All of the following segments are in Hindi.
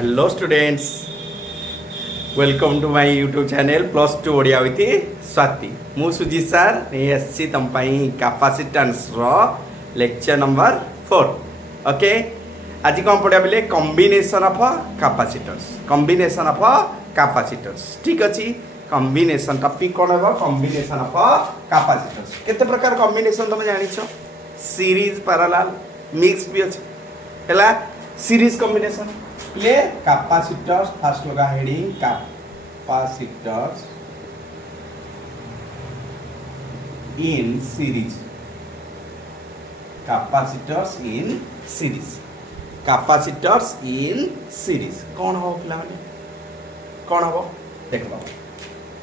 Hello students, welcome to my YouTube channel plus two Odia with Swati. मु सुजीत सर नहीं आसी तुम कैपेसिटेंस लेक्चर नंबर 4। ओके, आज कौन पढ़ा बोले कॉम्बिनेशन ऑफ कैपेसिटर्स। ठीक अच्छे, कॉम्बिनेशन टॉपिक कौन है? Combination of capacitors. केते प्रकार कॉम्बिनेशन तुम जानिछ? सीरीज, पैरेलल, मिक्स भी अच्छे है। Series combination play capacitors, first लगा heading capacitors in series. Capacitors in series, capacitors in series कौन हो पिला माने? कौन हो देख लो।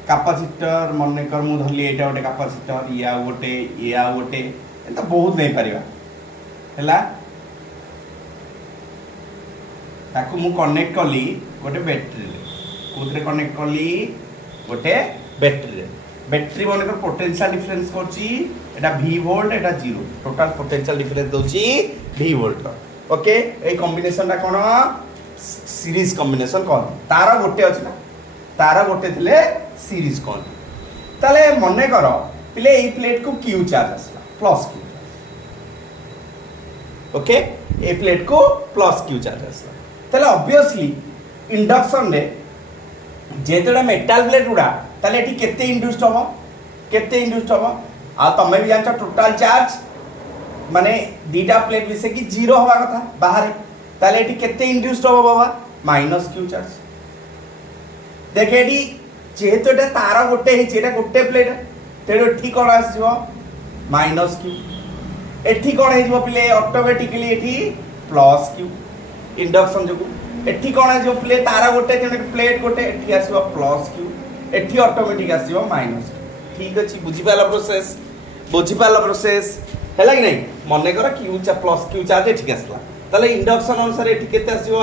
कैपेसिटर मन कर मु धरली एटा गोटे कैपेसिटर, या गोटे एता बहुत नहीं परिबा हैला। ताकू मु कनेक्ट कली गोटे बैटरी रे, कोथरे कनेक्ट कली गोटे बैटरी रे। बैटरी मन कर पोटेंशियल डिफरेंस करची एटा V वोल्ट, एटा 0, टोटल पोटेंशियल डिफरेंस दोची V वोल्ट। ओके, ए कॉम्बिनेशन ता कोन? सीरीज कॉम्बिनेशन कोन? तार गोटे अछि ना, तार गोटे थिले सीरीज कोन। ताले मने करो पिले ए प्लेट को Q चार्ज आसला, प्लस Q चार्ज। ओके, ए प्लेट को प्लस Q चार्ज आसला। ताले ऑब्वियसली इंडक्शन रे जेतडा मेटल प्लेट उडा ताले एठी केते इंड्यूस्ड होबो, केते इंड्यूस्ड होबो? आ तमे भी जानछ टोटल चार्ज माने दीटा प्लेट विसे की 0 होबा कथा बाहर। ताले एठी केते इंड्यूस्ड होबो बाबा? Minus Q charge. देखे एठी जेहेतु एटा तार गोटे हे, जेटा गोटे प्लेट तेडो एठी कोन आसीबो? Minus Q। एठी कोन हे जिवो पिले? ऑटोमेटिकली एठी प्लस Q। इंडक्शन जो एठी कोन है जो प्ले तारा गोटे जेने प्लेट गोटे एठी आसीबो प्लस Q, एठी ऑटोमेटिक आसीबो माइनस Q। ठीक अछि, बुझि पाला प्रोसेस? बुझि पाला प्रोसेस हैला कि नहीं? मने कर Q चा प्लस Q चार्ज एठी आसला, ताले इंडक्शन अनुसार एठी केते आसीबो?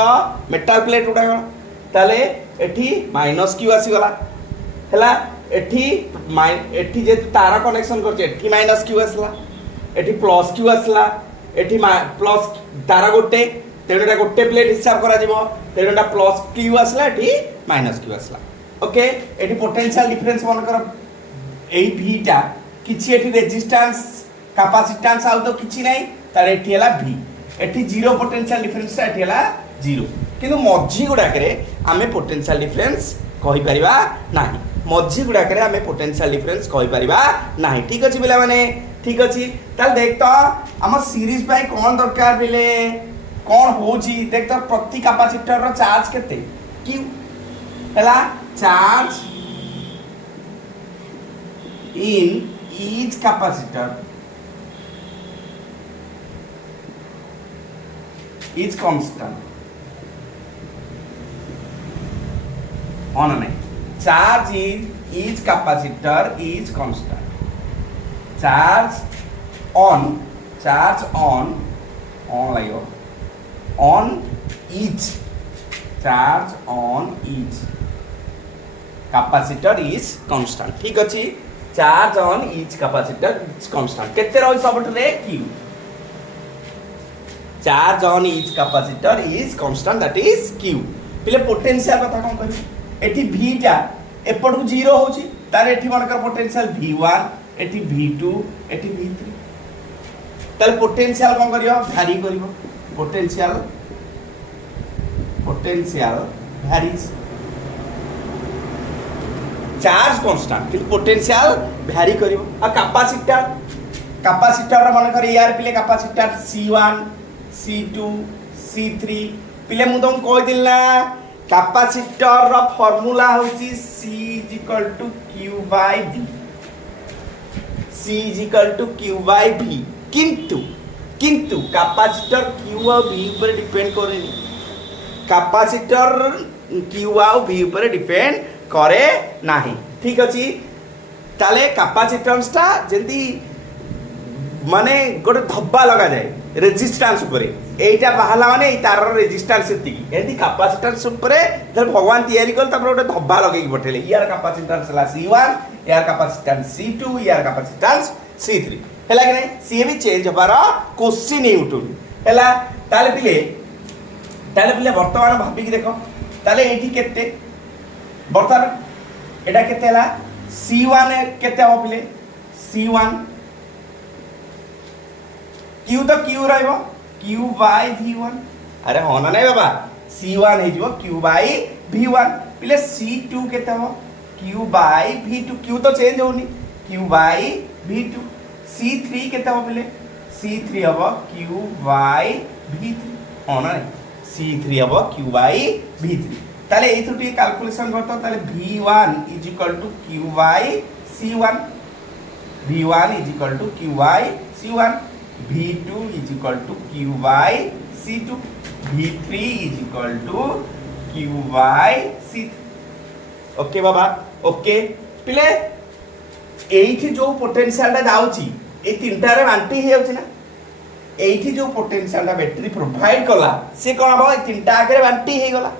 मेटल प्लेट उडा गला, ताले एठी माइनस Q आसी गला हैला। एठी जे तारा कनेक्शन करछ एठी माइनस Q आसला, एठी प्लस Q आसला, एठी प्लस तारा गोटे तेणुटा गोटे प्लेट हिसाब करा जीवो, तेणुटा प्लस Q आसला, एठी माइनस Q आसला। ओके, एठी पोटेंशियल डिफरेंस मन कर एई V टा किछि एठी रेजिस्टेंस कैपेसिटेंस आउ तो किछि नै, तार एठी हला V, एठी 0 पोटेंशियल डिफरेंस एठी हला 0। किंतु मझी गुडा करे आमे पोटेंशियल डिफरेंस कहि परिबा नाही, मझी गुडा करे आमे पोटेंशियल डिफरेंस कहि परिबा नाही। ठीक अछि बिला माने? ठीक अछि। ताल देख तो हम सीरीज पाई कोन दरकार बिले कौन होची? देख तो प्रति कैपेसिटर रो चार्ज केते? Q हैला। Charge in each capacitor is constant. ऑन नहीं, charge in each capacitor is constant. Charge on लाइयो on each, charge on each capacitor is constant। ठीक अछि, charge on each capacitor is constant। केते रहि सबटले Q। charge on each capacitor is constant, that is Q। पिले पोटेंशियल कथा कोन करी? एठी V टा एपटू 0 होची, तार एठी मनकर पोटेंशियल V1, एठी V2, एठी V3। तार पोटेंशियल कोन करियो? भारी करियो। पोटेंशियल varies, चार्ज कांस्टेंट कि पोटेंशियल वैरी करिवो। आ कैपेसिटर मन कर यार पिले कैपेसिटर C1 C2 C3 पिले मु तुम कहि दिला कैपेसिटर रो फार्मूला होची C = Q/V। किंतु कैपेसिटर Q और V ऊपर डिपेंड करेनी, कैपेसिटर Q और V ऊपर डिपेंड करे नाही। ठीक अछि, ताले कैपेसिटेंस ता जंती माने गोटे धब्बा लगा जाए रेजिस्टेंस ऊपर, एटा बाहला माने ए तार रेजिस्टेंस सेतिकी एंती कैपेसिटेंस ऊपर जब भगवान तैयारी करल तब गोटे धब्बा लगेई बठेले। यार कैपेसिटेंस ला C1, यार कैपेसिटेंस C2, यार कैपेसिटेंस C3 हैला कि नहीं? सी भी चेंज होबार क्वेश्चन ही उठुनी हैला। ताले पिले তাহলে পিলে বর্তমান ভাবিকি দেখ তাহলে এইটি কেতে বর্তমান এটা কেতে হলা C1 কেতে হব পিলে C1 Q তো Q রহিব Q by V1 আরে হ না নাই বাবা C1 হই যাব Q by V1 পিলে C2 কেতে হব Q by V2 Q তো change হোনি Q by V2 C3 কেতে হব পিলে C3 হব Q by V3 হ না C3 হব Q by V3 তাহলে এই দুটি ক্যালকুলেশন করতে তাহলে V1 = Q by C1 V1 = Q by C1 V2 = Q by C2 V3 = Q by C3 okay बाबा ओके पिले এইটি जो पोटेंशियलটা যাଉଛି এই তিনটারে বান্টি হই যাଉଛି না এইটি जो पोटेंशियलটা ব্যাটারি প্রোভাইড কলা সে কোন হবো এই তিনটা আগরে বান্টি হই গলা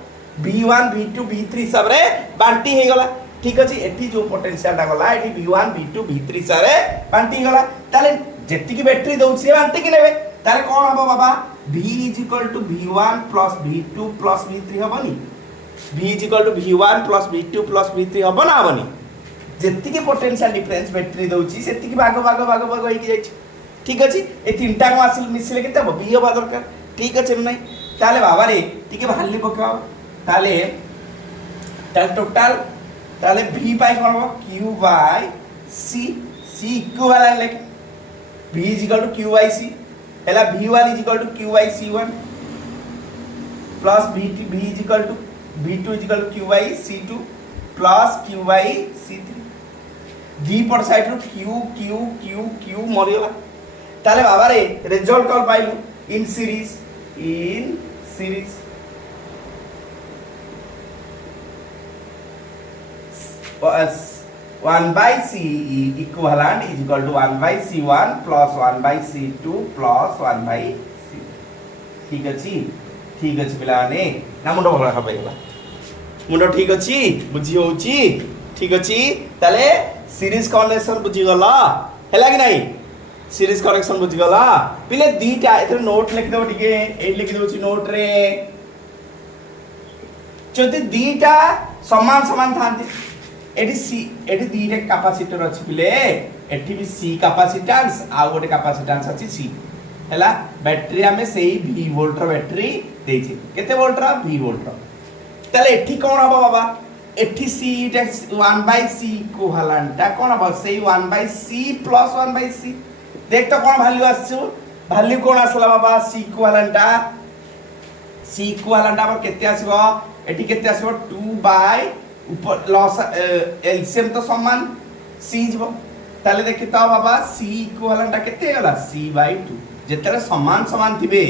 V1 V2 V3 হিসাবে বান্টি হই গলা ঠিক আছে এটি जो पोटेंशियलটা গলা এটি V1 V2 V3 হিসাবে বান্টি গলা তাহলে যেতিকি ব্যাটারি দউছি বান্টি কি নেবে তাহলে কোন হবো বাবা V = V1 + V2 + V3 হবনি V = V1 + V2 + V3 হবো না হবনি যেতিকি পোটেনশিয়াল ডিফারেন্স ব্যাটারি দউছি সেতিকি ভাগ হই কি যাইছি ঠিক আছে এই তিনটা কো আসল মিশিলে কেতে হবো V হবা দরকার ঠিক আছে নাই তাহলে বাবা রে টিকে ভালি পকাও তাহলে টোটাল তাহলে V পাই কোন হবো Q by C C equivalent লেখ V = Q by C এলা V1 = Q by C1 plus V2 = Q by C2 plus Q by C3 D पर साइड रो Q Q Q Q मरियोला ताले बाबा रे रिजल्ट कॉल पाइलु in series 1 by C equivalent = 1 by C1 plus 1 by C2 plus 1 by C ठीक अछि पिलाने ना मुंडो भला खा पाइला मुंडो ठीक अछि बुझी होउची ठीक अछि ताले सीरीज कनेक्शन बुझी गला हैला कि नहीं सीरीज कनेक्शन बुझी गला पिले दीटा एथरे नोट लिख देबो टिके ए लिख देबो छी नोट रे जदि दीटा समान थांती एटी दीटा कैपेसिटर अछि पिले एटी भी C कैपेसिटेंस आ गोटे कैपेसिटेंस अछि C हैला बैटरी हमें सेही V वोल्ट रो बैटरी देछि केते वोल्ट रो V वोल्ट रो ताले एठी कोन हबो बाबा एठी C 1 by C इक्विवेलेंट ता कोन हबो सेही 1 by C plus 1 by C देख तो कोन वैल्यू आछो वैल्यू कोन आसला बाबा C इक्विवेलेंट हमर केते आसीबो एठी केते आसीबो 2 by ऊपर लॉस एलसीएम तो समान C जबो ताले देखि तो बाबा C इक्विवेलेंट केते होला C by 2 जेतरे समान थिबे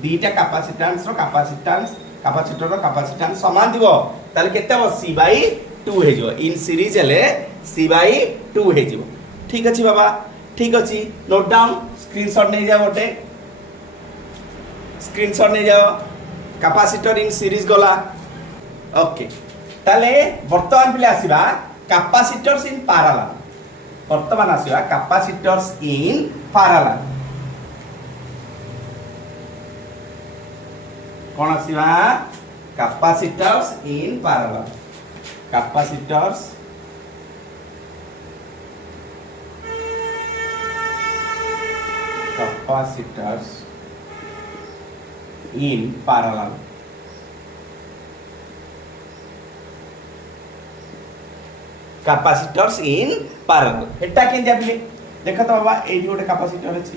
दीटा कैपेसिटेंस रो कैपेसिटेंस समान दिबो ताले केते हो C by 2 हे जो इन सीरीज हेले C by 2 हे जो ठीक अछि बाबा ठीक अछि नोट डाउन स्क्रीनशॉट नै जाओ गोटे स्क्रीनशॉट नै जाओ कैपेसिटर इन सीरीज गला ओके ताले वर्तमान पिले आसीबा कैपेसिटर्स इन पैरेलल वर्तमान आसीबा कैपेसिटर्स इन पैरेलल कौन आसीबा capacitors in parallel capacitors in parallel capacitors in parallel एटा के जाबिले देखा तो बाबा एडी गोटे कैपेसिटर अछि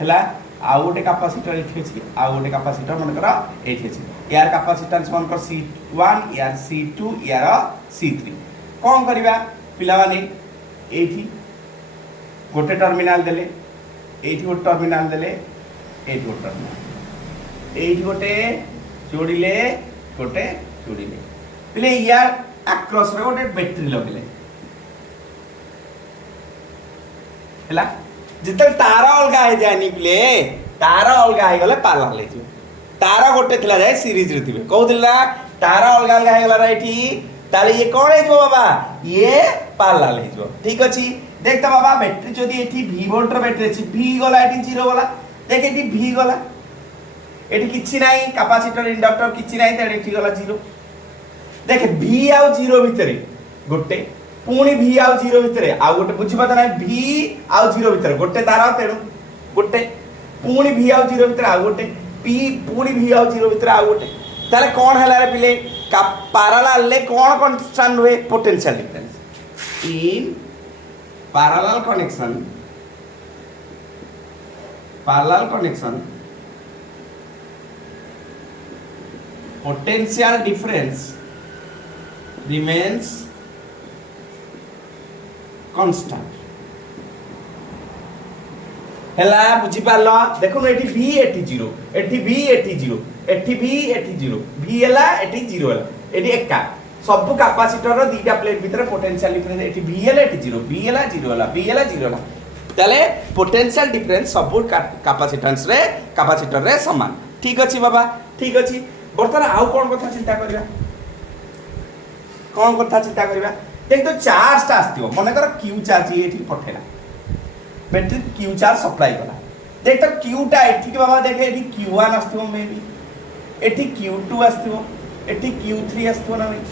हला आ गोटे कैपेसिटर एठी अछि आ गोटे कैपेसिटर मन करा एठी अछि यार कैपेसिटेंस मन कर C1 यार C2 यार C3 कोन करबा पिला माने एठी गोटे टर्मिनल देले एठी गोटे टर्मिनल देले एठी गोटे टर्मिनल एठी गोटे जोड़िले पिले यार अक्रॉस रे गोटे बैटरी लगले हला जितल तारा अलगा हे जानी पिले तारा अलगा हे गले पाला ले जो तारा गोटे थिला जाय सीरीज रे थिबे कहू दिला तारा अलगा हे गला एठी ताले ये कोन हे जो बाबा ये पाला ले जो ठीक अछि देखता बाबा बैटरी जदी एठी V वोल्ट रो बैटरी अछि V गला एठी 0 गला देख एठी V गला এটি কিচ্ছি নাই ক্যাপাসিটর ইন্ডাক্টর কিচ্ছি নাই তাহলে এটি গলা 0 দেখে ভি আউ 0 ভিতরে গোটে পুনি ভি আউ 0 ভিতরে আউ গোটে বুঝি পাতা না ভি আউ 0 ভিতরে গোটে তার তেণু গোটে পুনি ভি আউ 0 ভিতরে আউ গোটে পি পুনি ভি আউ 0 ভিতরে আউ গোটে তাহলে কোন হেলা রে পিলে প্যারালাল লে কোন কনস্টান্ট हुए potential difference in parallel connection potential difference remains constant হেলা বুঝি পারল দেখুন এটি ভি এটি 0 এটি ভি এটি 0 এটি ভি এটি 0 ভি হেলা এটি 0 হেলা এটি একা सब कैपेसिटर दुईटा प्लेट भितर पोटेंशियल डिफरेंस एटी भि हेला एटी 0 भि हेला 0 हेला भि हेला 0 हेला ताले पोटेंशियल डिफरेंस सब कैपेसिटर रे समान ठीक अछि बाबा ठीक अछि बर्तमान आउ कोन कथा चिंता करबा कोन कथा चिंता करबा देख तो चार्ज ता आस्तियो माने कर क्यू चार्ज एठी पठेला बैटरी क्यू चार्ज सप्लाई कला देख तो क्यू टा एठी के बाबा देखे एठी Q1 आस्तियो मे बी एठी Q2 आस्तियो एठी Q3 आस्तियो ना नहीं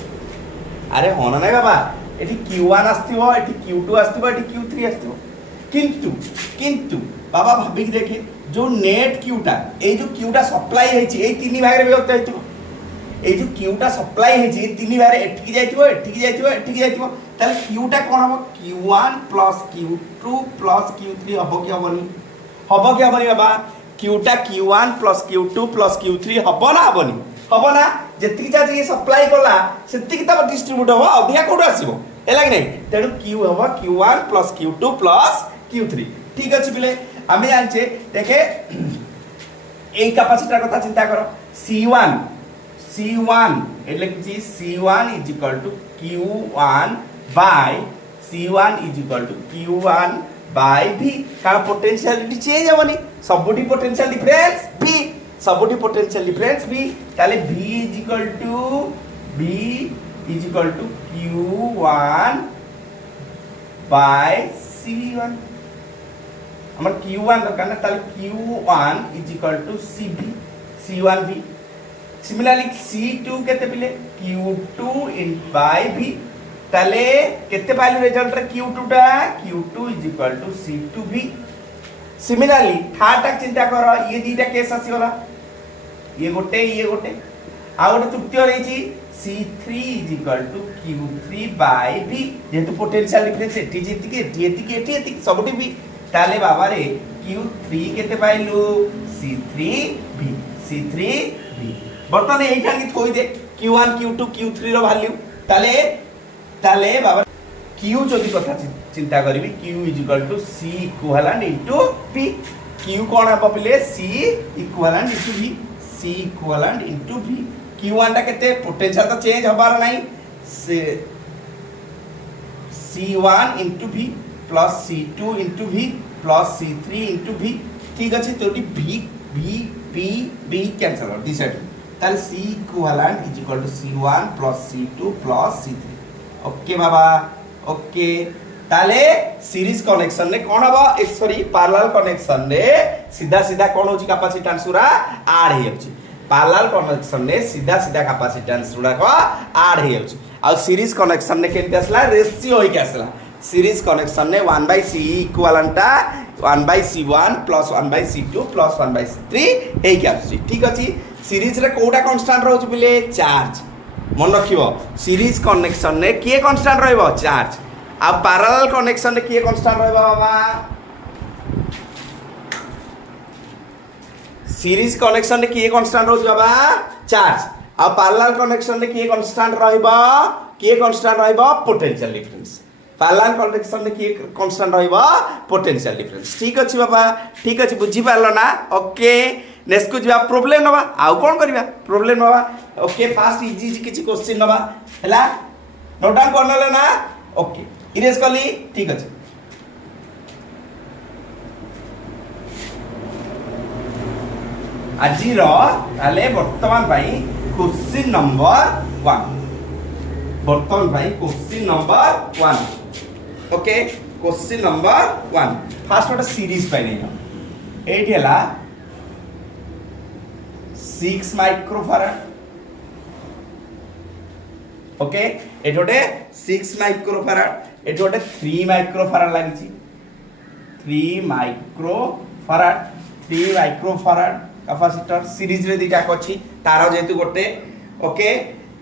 अरे होना नहीं बाबा एठी Q1 आस्तियो एठी Q2 आस्तियो एठी Q3 आस्तियो किंतु बाबा भाबी देखे जो नेट क्यूटा ए जो क्यूटा सप्लाई हेछि ए तीन भाग रे विभक्त हेतिबो ए जो क्यूटा सप्लाई हेछि ए तीन भाग रे एठी जाइतिबो एठी जाइतिबो एठी जाइतिबो ताले क्यूटा कोन हबो Q1 Q2 Q3 हबो कि हबोनी बाबा क्यूटा Q1 Q2 Q3 हबो ना हबोनी हबो ना जेतिक चार्ज ये सप्लाई कला सेतिक तब डिस्ट्रीब्यूट हो अधिया कोड आसीबो एला कि नहीं तेनु Q हबो Q1 Q2 Q3 ठीक अछि बिले आमे जानछे देखे এই ক্যাপাসিটর কথা চিন্তা করো C1 એટલે কি C1 Q1 by C1 Q1 by V কারণ পোটেনশিয়ালিটি চেঞ্জ হবনি সবটি পোটেনশিয়াল ডিফারেন্স V सबुटी पोटेंशियल डिफरेंस भी ताले V Q1 by C1 আমার Q1 দরকার না তাহলে Q1 C1V सिमिलरली C2 केते पिले Q2 by V ताले केते पाइलु रिजल्ट रे Q2 C2V सिमिलरली थर्ड तक चिंता करो ये दीटा केस आसीगला ये गोटे आ गोटे तृतीय रही C3 Q3 by V जेहेतु पोटेंशियल डिफरेंस एटी जेतिके सबटी भी ताले बाबा रे Q3 केते पाइलु C3V बर्तमान एई खान की थोई दे Q1 Q2 Q3 रो वैल्यू ताले बाबा Q जदि कथा चिंता करी Q C equivalent into P Q कोन हबो पिले C equivalent into V C equivalent into V Q1 टा केते पोटेंशियल तो चेंज हबार नाही C1 into V plus C2 into V plus C3 into V ठीक अछि तोटी V कैंसिल हो दिस साइड ताले C equivalent C1 plus C2 plus C3 okay बाबा ओके ताले सीरीज कनेक्शन ने कोन हबो सॉरी पैरेलल कनेक्शन ने सीधा कोन होची कैपेसिटेंस उरा ऐड हे होची पैरेलल कनेक्शन ने सीधा कैपेसिटेंस उरा को ऐड हे होची आ सीरीज कनेक्शन ने केनते असला रेशियो होई के असला सीरीज कनेक्शन ने 1/C इक्विवेलेंट ता 1/C1 plus 1/C2 plus 1/C3 हे के आसी ठीक अछि सीरीज रे कोडा कांस्टेंट रहउची बिले चार्ज मन रखिबो सीरीज कनेक्शन ने किए कांस्टेंट रहइबो चार्ज आ पैरेलल कनेक्शन ने किए कांस्टेंट रहइबो बाबा सीरीज कनेक्शन ने किए कांस्टेंट रहउची बाबा चार्ज आ पैरेलल कनेक्शन ने किए कांस्टेंट रहइबो पोटेंशियल डिफरेंस पैरेलल कनेक्शन ने किए कांस्टेंट रहइबो पोटेंशियल डिफरेंस ठीक अछि बाबा ठीक अछि बुझी पारलो ना ओके नेक्स्ट को जब प्रॉब्लम नबा आउ कोन करबा प्रॉब्लम नबा ओके फास्ट इजी किछि क्वेश्चन नबा हला नोट डाउन करनले ना ओके इरेज करली ठीक अछि আজি रो ताले वर्तमान भाई क्वेश्चन नंबर 1 वर्तमान भाई question number 1 okay question number 1 fast वाला सीरीज पाइ नै एठी हला 6 মাইক্রোফারাড ওকে এটি গোটে 6 মাইক্রোফারাড এটি গোটে 3 মাইক্রোফারাড লাগিছি 3 মাইক্রোফারাড ক্যাপাসিটর সিরিজ রে দুইটা আছে তার যেহেতু গোটে ওকে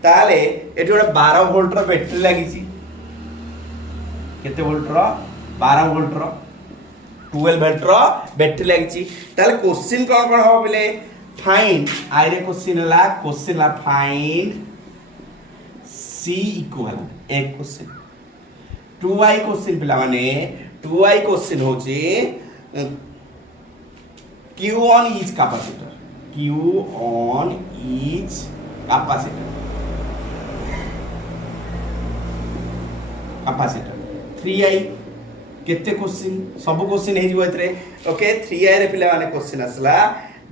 তাহলে এটি গোটে 12 ভোল্টর ব্যাটারি লাগিছি কেতে ভোল্টর 12 ভোল্টর 12 ভোল্টর ব্যাটারি লাগিছি তাহলে কোশ্চিন কোন কোন হবে বলে ফাইন্ড আই রে কোশ্চিন লা ফাইন্ড सी इक्वल एक क्वेश्चन 2i क्वेश्चन पिला माने 2i क्वेश्चन होचे q on each capacitor 3i केते क्वेश्चन सब क्वेश्चन हे जिवो एतरे ओके 3i रे पिला माने क्वेश्चन असला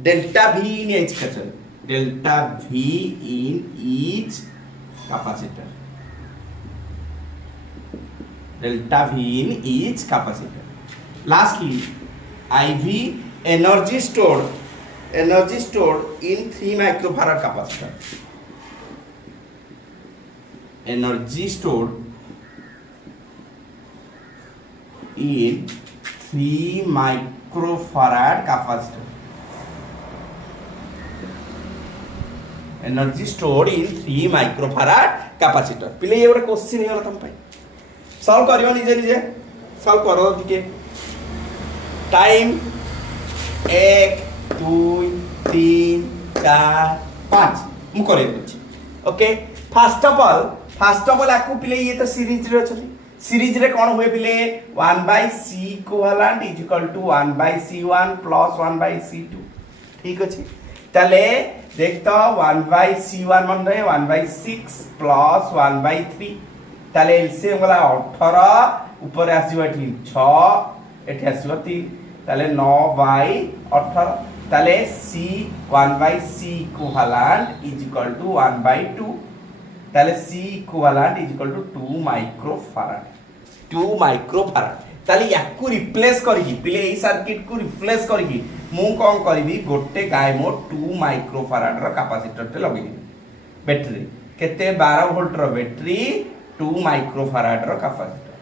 delta v in each capacitor delta v in each capacitor delta v in each capacitor lastly iv energy stored in 3 microfarad capacitor energy stored in 3 microfarad capacitor energy stored in 3 माइक्रोफाराड capacitor पिले ये गोटे क्वेश्चन हे तुम पाई सॉल्व करियो निजे निजे सॉल्व करो टिके टाइम 1 2 3 4 5 मु करे दउची ओके फर्स्ट ऑफ ऑल आकु पिले ये तो सीरीज रे अछि सीरीज रे कोन होय पिले 1/c equivalent is equal to 1/c1 plus 1/c2 ठीक अछि तले देखता 1/c1 मन रहे 1/6 प्लस 1/3 ताले एलसीएम वाला 18 ऊपर आसीबो एठी 6 एठी आसीबो 3 ताले 9/18 ताले c 1/c equivalent is equal to 1/2 ताले c equivalent is equal to 2 microfarad ताले याकू रिप्लेस करगी पिले ए सर्किट को रिप्लेस करगी मु कोन करबी गोटे गाय मो 2 माइक्रोफाराड रो कैपेसिटर ते लगेबी बैटरी केते 12 वोल्ट रो बैटरी 2 माइक्रोफाराड रो कैपेसिटर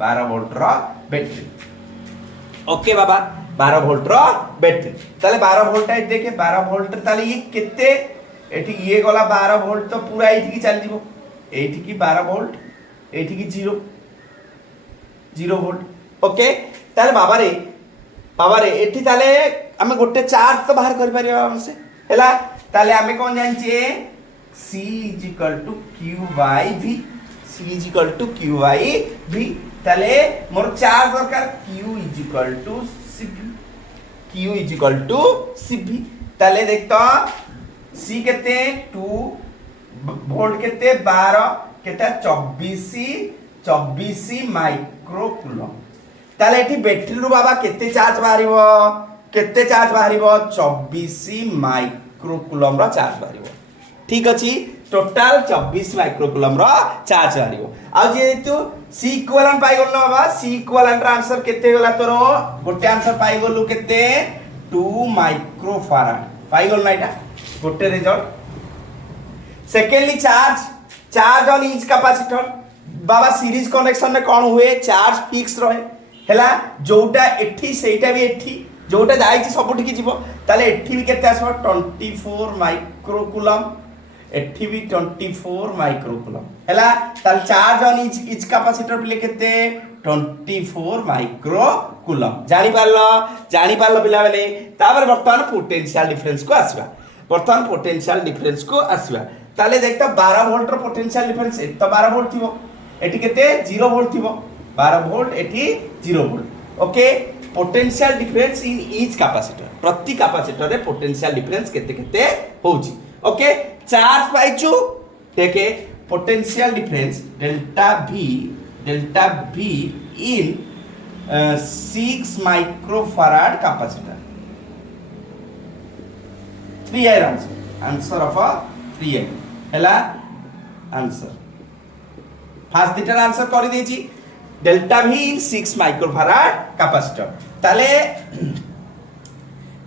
12 वोल्ट रो बैटरी ओके बाबा 12 वोल्ट रो बैटरी ताले 12 वोल्ट है देखे 12 वोल्ट ताले ये केते एठी ये गला 12 वोल्ट तो पूरा एठी की चल जीवो एठी की 12 वोल्ट एठी की 0 वोल्ट ओके ताले बाबा रे एठी ताले हमें गोटे चार्ज तो बाहर कर पारियो हमसे हैला ताले हमें कोन जानचे c q by v ताले मोर चार्ज दरकार q cv ताले देखतो c केते 2 वोल्ट केते 12 केते 24 माइक्रो कूलम ताले एठी बैटरी रु बाबा केते चार्ज बाहरिबो 24 माइक्रो कूलम रो चार्ज बाहरिबो ठीक अछि टोटल 24 माइक्रो कूलम रो चार्ज बाहरिबो आ जे तू c इक्विवेलेंट पाई गलो बाबा c इक्विवेलेंट रो आंसर केते गला तोरो गोटे आंसर पाई गलु केते 2 माइक्रो फैराड पाई गल ना एटा गोटे result secondly charge on each capacitor Baba series connection में कौन हुए चार्ज फिक्स रहे हैला जोटा एठी सेटा भी एठी जोटा जाईची सबठी की जीवो ताले एठी भी केते आसो 24 माइक्रो कूलम एठी भी 24 माइक्रो कूलम हैला ताले चार्ज ऑन ईच कैपेसिटर भी केते 24 माइक्रो कूलम जानि पारलो पिला बेले तापर वर्तमान पोटेंशियल डिफरेंस को आसवा ताले देखता 12 वोल्ट रो पोटेंशियल डिफरेंस तो 12 वोल्ट थिबो एठी केते 0 वोल्ट थिबो 12 वोल्ट एठी 0 volt okay potential difference in each capacitor प्रति कैपेसिटर रे पोटेंशियल डिफरेंस केते केते होउची ओके चार्ज पाइचू देखे potential difference delta v in 6 microfarad capacitor 3i answer of 3i हैला आंसर फास्ट डिटेल आंसर कर देछि डेल्टा v इन 6 माइक्रोफैराड कैपेसिटर ताले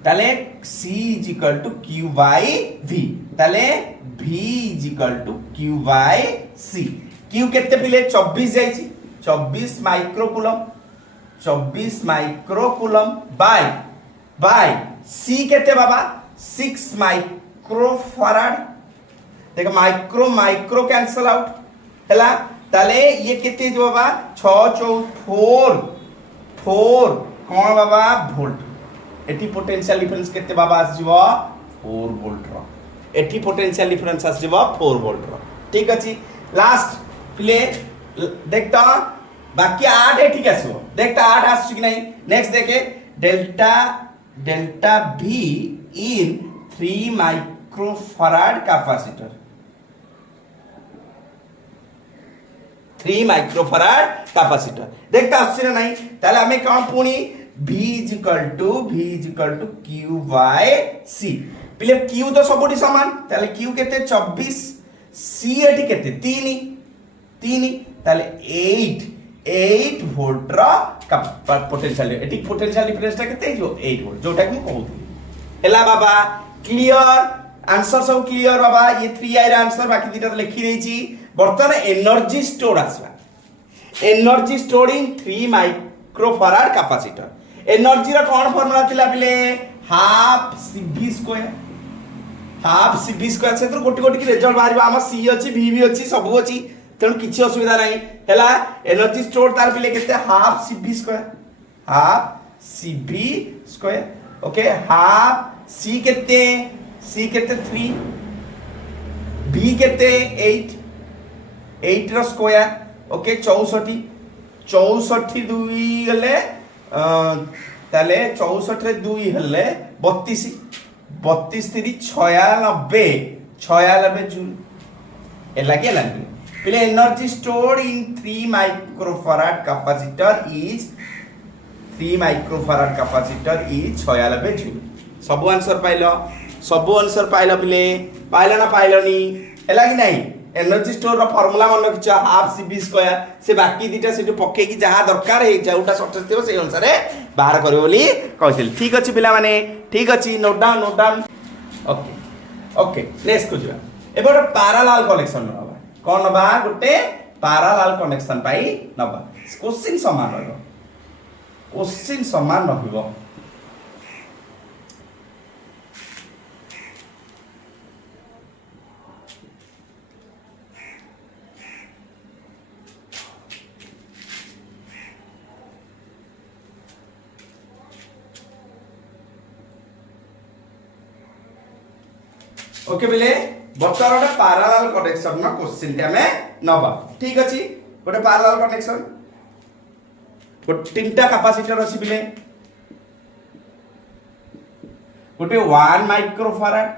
তাহলে C is equal to Q by V তাহলে V is equal to Q by C Q কেতে পিলে 24 যাইছি 24 মাইক্রোকুলম 24 মাইক্রোকুলম বাই C কেতে বাবা 6 মাইক্রোফারাড देखो माइक्रो कैंसल आउट है ताले ये केते जो बाबा 6 4 कौन बाबा वोल्ट एटी पोटेंशियल डिफरेंस केते बाबा आस जीवो 4 वोल्ट रो एटी पोटेंशियल डिफरेंस आस जीवो 4 वोल्ट रो ठीक अछि लास्ट प्ले देखता बाकी 8 एटी आसो देखता 8 आसु कि नहीं नेक्स्ट देखे डेल्टा V इन 3 माइक्रोफैराड कैपेसिटर 3 माइक्रोफैराड कैपेसिटर देखता आसछि ना नहीं ताले हमें कौन पुनी V is equal to Q by C पिले Q तो सबुठी समान ताले Q केते 24 C एटी केते 3 ताले 8 वोल्ट रो पोटेंशियल एटी पोटेंशियल डिफरेंस ता केते जो 8 वोल्ट जोटा कि कहूथि हला बाबा क्लियर आंसर सब क्लियर बाबा ये 3 आइर आंसर बाकी दिटा तो लिखि देछि बर्तमान एनर्जी स्टोर आसला energy store in 3 microfarad capacitor energy रा कोन फार्मूला थिला पिले हाफ cv स्क्वायर से तो गोटी की रिजल्ट बाहर हम c अछि v भी अछि सब अछि तेणु किछि असुविधा नहीं हला एनर्जी स्टोर तार पिले केते half cv square okay half c केते 3 v केते 8 रो स्क्वायर ओके 64 दुई गले ताले 64 रे 2 हले 32 3 96 जूल एला के लागे पिले energy stored in 3 microfarad capacitor is 96 joule सब आंसर पाइलो पिले पाइलो ना पाइलोनी एला कि नहीं एनर्जी स्टोर रो फार्मूला मन किछ हाफ cv स्क्वायर से बाकी दिटा से पक्के की जहां दरकार है जोटा शॉर्टेज थिबो से अनुसार बाहर करियो बोली कहथिल ठीक अछि पिला माने ठीक अछि नोट डाउन ओके नेक्स्ट को जरा एबोड पैरेलल कनेक्शन नबा कोन नबा गुटे पैरेलल कनेक्शन पाई नबा क्वेश्चन समान रहइबो ओके बेले बच्चार गोटे पैरेलल कनेक्शन ना क्वेश्चन टे हमें नबा ठीक अछि गोटे पैरेलल कनेक्शन तीनटा कैपेसिटर अछि बेले गोटे 1 माइक्रोफैराड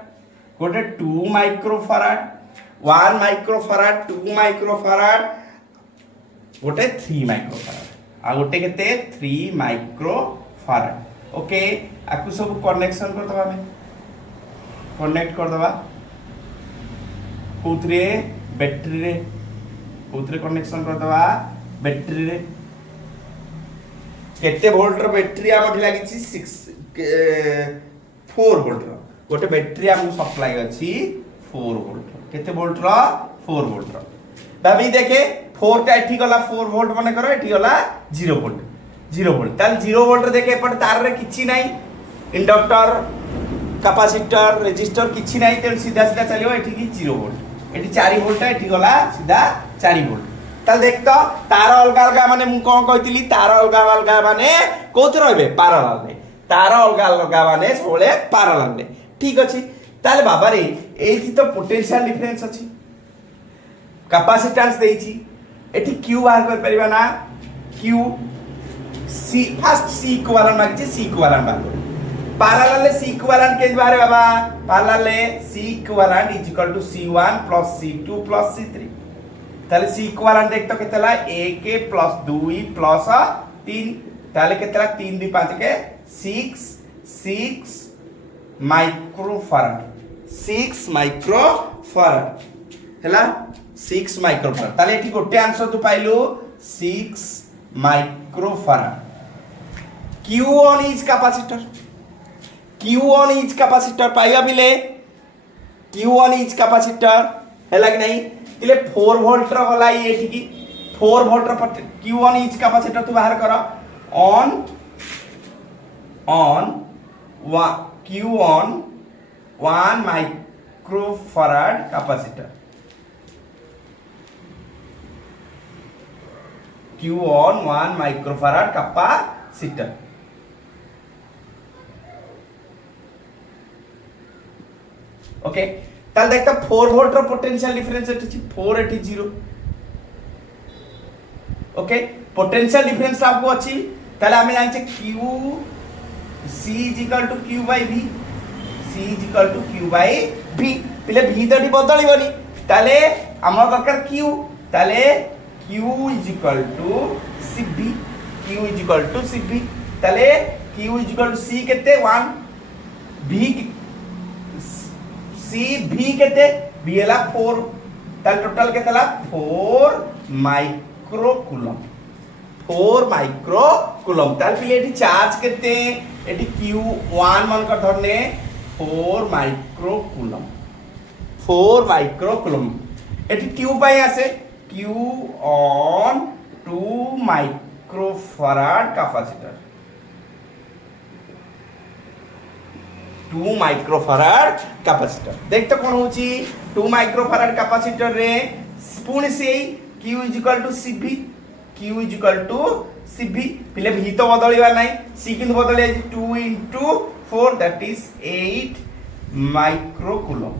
गोटे 2 माइक्रोफैराड 1 माइक्रोफैराड 2 माइक्रोफैराड गोटे 3 माइक्रोफैराड आ गोटे केते 3 माइक्रोफैराड ओके आकु सब कनेक्शन कर दबा हमें कनेक्ट कर दबा कोथरे बैटरी रे कनेक्शन कर दबा बैटरी रे केते वोल्ट रो बैटरी आम लागी 4 वोल्ट रो गोटे बैटरी आम सप्लाई अछि 4 वोल्ट केते वोल्ट रो 4 वोल्ट रो भाभी देखे 4 टा एठी गला 4 वोल्ट माने करो एठी गला 0 वोल्ट ताल 0 वोल्ट रे देखे एपट तार रे किछि नाही इंडक्टर कैपेसिटर रेजिस्टर किछि नाही तेन सीधा चलियो एठी की 0 वोल्ट एठी 4 वोल्ट एठी गला सीधा 4 वोल्ट ताल देख तो तार अलगा माने मु कोन कहतिली तार अलगा माने कोथ रहबे पैरेलल रे तार अलगा माने सोले पैरेलल रे ठीक अछि ताले बाबा रे एठी तो पोटेंशियल डिफरेंस अछि कैपेसिटेंस देइछि एठी q बाहर कर परिबा ना q c first c equivalent मागिछि c इक्विवेलेंट बाहर पैरेलल c इक्विवेलेंट के बारे बाबा parallel c equivalent is equal to c1 plus c2 plus c3 ताले c इक्विवेलेंट देख तो केतला 1 plus 2 plus 3 ताले केतला 3 2 5 के 6 माइक्रोफैराड हैला 6 माइक्रोफैराड ताले एठी गोटे आंसर तू पाइलु 6 microfarad q on is capacitor Q on each capacitor पाइबा बिले Q on each capacitor हैला कि नहीं तिले 4 वोल्ट र गला एठी की 4 वोल्ट र Q on each capacitor तू बाहर कर on Q on 1 microfarad capacitor, Q on 1 microfarad capacitor. Okay ताल देखता 4 वोल्ट रो पोटेंशियल डिफरेंस एठी 4 एठी 0. ओके पोटेंशियल डिफरेंस आपको अच्छी ताले हमें जान Q C is equal to Q by V, C is equal to Q by V. पिले V तो डी बदलिबनी ताले हमर दरकार Q ताले Q is equal to CB, Q is equal to CB ताले Q is equal to C केते 1 V C V केते V हला 4 ताले टोटल केते हला 4 माइक्रो कूलम 4 माइक्रो कूलम ताले पिले एठी चार्ज केते एठी Q1 मन कर धरने 4 माइक्रो कूलम 4 माइक्रो कूलम एठी Q पाई आसे Q on 2 microfarad capacitor 2 microfarad capacitor देखते कोन होची 2 माइक्रोफैराड कैपेसिटर रे पुणी से Q is equal to CB Q is equal to CB पिले भी तो बदलिबा नाही C किंतु बदले 2 into 4 that is 8 micro coulomb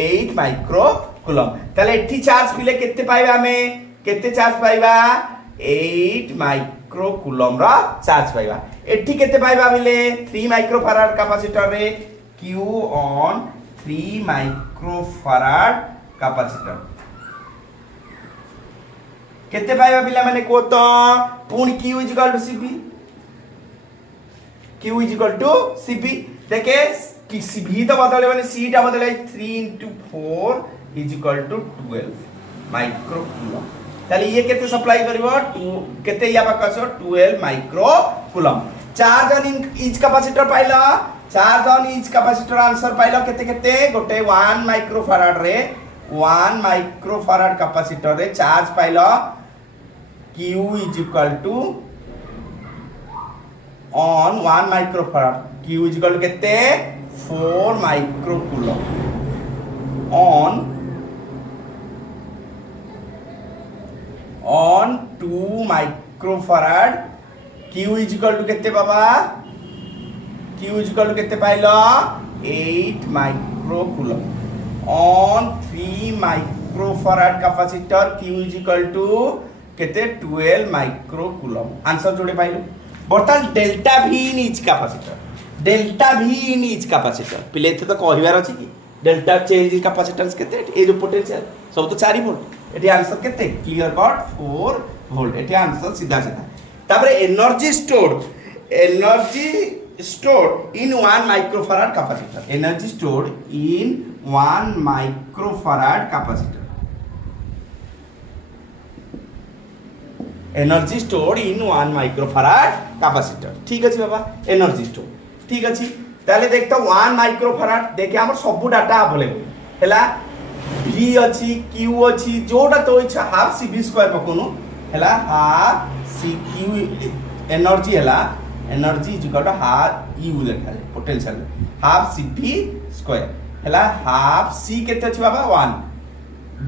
8 micro coulomb ताले एठी चार्ज पिले केते पाइबा हमें केते चार्ज पाइबा 8 माइक्रो कूलम रा चार्ज पाइबा एठी केते पाइबा मिले 3 माइक्रोफैराड कैपेसिटर रे Q on 3 माइक्रोफैराड कैपेसिटर केते पाइबा पिला माने को तो पुणी Q is equal to CB Q is equal to CB देखे कि CB तो बदले माने C टा बदले 3 into 4 is equal to 12 micro coulomb ताले ये केते सप्लाई करिवो 2 केते या पाकसो 12 micro coulomb charge on each capacitor पाइला charge on each capacitor answer पाइला केते केते गोटे 1 माइक्रोफैराड रे 1 माइक्रोफैराड कैपेसिटर रे चार्ज पाइला Q is equal to on 1 microfarad Q is equal to कितने 4 micro coulomb on 2 microfarad Q is equal to कितने बाबा Q is equal to कितने पाइला 8 micro coulomb on 3 microfarad capacitor Q is equal to केते 12 माइक्रो कूलम आंसर जोड़े पाइलु बर्तन डेल्टा V इन ईच कैपेसिटर डेल्टा V इन ईच कैपेसिटर पिले तो कहिबार अछि कि डेल्टा चेंज इन कैपेसिटेंस केते ए जो पोटेंशियल सब तो 4 वोल्ट एटी आंसर केते clear cut 4 volt eighty answer सीधा सीधा तापरे energy stored in 1 microfarad capacitor energy stored in 1 microfarad capacitor energy stored in 1 microfarad capacitor ठीक अछि बाबा एनर्जी स्टोर ठीक अछि ताले देखता 1 माइक्रोफैराड देखे हमर सब डाटा अवेलेबल हैला V अछि Q अछि जोटा तो इच्छा हाफ CV स्क्वायर पकोनु हैला हाफ CQ एनर्जी हैला energy is equal to half U लेखा पोटेंशियल हाफ CV स्क्वायर हैला हाफ C केते अछि बाबा 1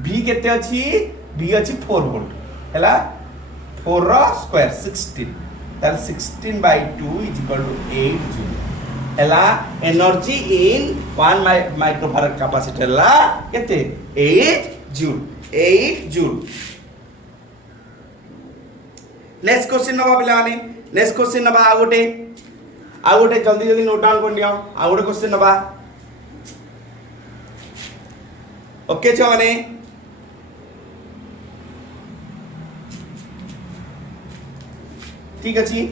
V केते अछि V अछि 4 वोल्ट हैला 4 रा स्क्वायर 16 तार 16 by 2 is equal to 8 joule एला एनर्जी इन 1 माइक्रोफैराड कैपेसिटर ला केते 8 जूल नेक्स्ट क्वेश्चन नबा पिला माने नेक्स्ट क्वेश्चन नबा आ गोटे जल्दी जल्दी नोट डाउन कर लियो आ गोटे क्वेश्चन नबा ओके छ माने ठीक अछि